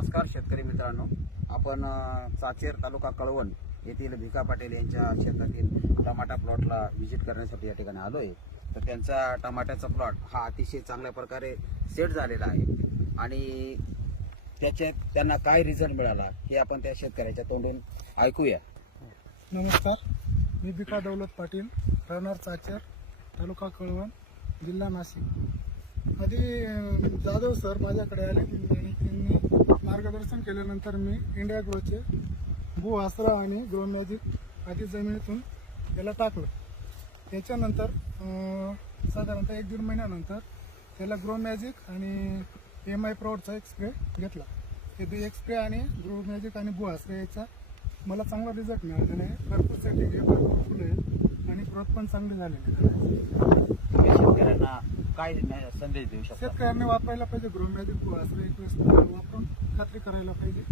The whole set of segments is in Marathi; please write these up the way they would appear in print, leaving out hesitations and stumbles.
नमस्कार शेतकरी मित्रांनो, आपण चाचेर तालुका कळवण येथील भिका पाटील यांच्या शेतातील टमाटा प्लॉटला व्हिजिट करण्यासाठी या ठिकाणी आलोय. तर त्यांचा टमाट्याचा प्लॉट हा अतिशय चांगल्या प्रकारे सेट झालेला आहे आणि त्यांना काय रिझल्ट मिळाला हे आपण त्या शेतकऱ्याच्या तोंडून ऐकूया. नमस्कार, मी भिका दौलत पाटील, राहणार चाचेर, तालुका कळवण, जिल्हा नाशिक. आधी जाधव सर माझ्याकडे आले आणि त्यांनी मार्गदर्शन केल्यानंतर मी इंडिया ग्रोचे भू आसरा आणि ग्रो मॅजिक आधी जमिनीतून त्याला टाकलं. त्याच्यानंतर साधारणतः 1-1.5 महिन्यानंतर त्याला ग्रो मॅजिक आणि MI प्रौढचा एक स्प्रे घेतला. ते एक स्प्रे आणि ग्रो मॅजिक आणि भू आसरा याचा मला चांगला रिझल्ट मिळालेला आहे. भरपूर सेटिंग आहे, भरपूर फुलं आहेत आणि ग्रोथ पण चांगली झालेली आहे. शेतकऱ्यांना काय संदेश देऊ शकता? शेतकऱ्यांनी वापरायला पाहिजे ग्रो मॅजिक भू आसरा एक वेळेस वापरून खात्री करायला पाहिजे.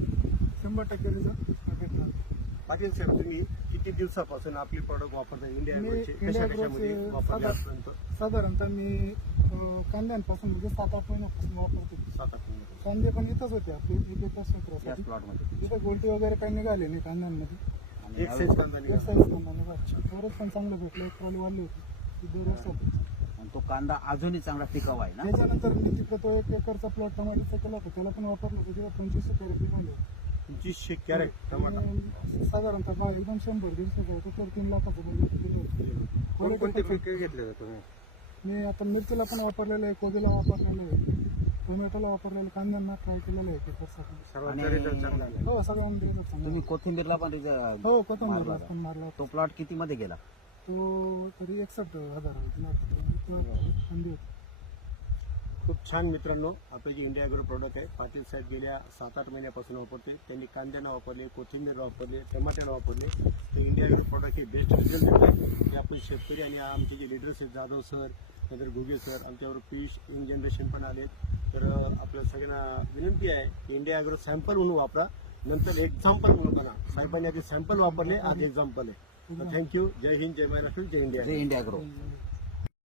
100% रिझल्ट भेटणार. पाटील साहेब, तुम्ही किती दिवसापासून आपली प्रोडक्ट वापरताय? इंडिया मी ग्रोचे इंडिया कशामध्ये ग्रोचे वापरले आजपर्यंत? साधारणतः मी कांद्यांपासून म्हणजे 7-8 महिन्यापासून वापरतो. 7-8 महिने. कांदे पण इथंच होते आपले एका याच क्षेत्रासाठी. प्लॉटमध्ये तिथे गोलटी वगैरे काही निघाले नाही कांद्यांमध्ये. आणि एक साईज कांदा एक निघाला. साईज कांदा निघाला. दररोज पण चांगलं भेटलं. एक ट्रॉली वाढली होती ती 2 वर्षात. आणि तो कांदा अजूनही चांगला टिकाऊ आहे ना? त्याच्यानंतर मी तिकडे तो 1 एकरचा प्लॉट टमाट्याचा केला होता, त्याला पण वापरलं होतं. तेव्हा 25 कॅरेट निघाले. 2500 कॅरेट टमाटा. साधारणतः एकदम 100-150 कॅरेट तर 3 लाखाचं बजेट दिलं होतं. कोणकोणते पिके घेतले जाते तुम्ही? मी आता मिरचीला पण वापरलेलं आहे, कोबीला वापरलेलं आहे, टोमॅटोला वापरलेलं, कांद्यांना ट्राय केलेलं आहे एकरसाठी. सर्वांचा रिझल्ट चांगला आला. हो, सगळ्यांनी दिलं चांगलं. तुम्ही कोथिंबीरला पण हो, कोथंबीरला पण मारला. तो प्लॉट किती मध्ये गेला? तो तरी 61,000 अंडी होती. खूप छान मित्रांनो, आपलं जे इंडिया ॲग्रो प्रोडक्ट आहे, पाटील साहेब गेल्या 7-8 महिन्यापासून वापरते. त्यांनी कांद्याला वापरले, कोथिंबीर वापरले, टमाट्याला वापरले. तर इंडिया ॲग्रो प्रोडक्ट हे बेस्ट रिझल्ट देत आहे. हे आपण शेतकरी आणि आमचे जे लिडर्स आहेत, जाधव सर, नंतर घुगे सर, आमच्यावर पियुष यंग जनरेशन पण आलेत. तर आपल्या सगळ्यांना विनंती आहे की इंडिया ॲग्रो सॅम्पल म्हणून वापरा, नंतर एक्झाम्पल म्हणून बघा. साहेबांनी आधी सॅम्पल वापरले, आज एक्झाम्पल आहे. थँक्यू. जय हिंद, जय महाराष्ट्र, जय इंडिया. जे इंडिया ग्रो.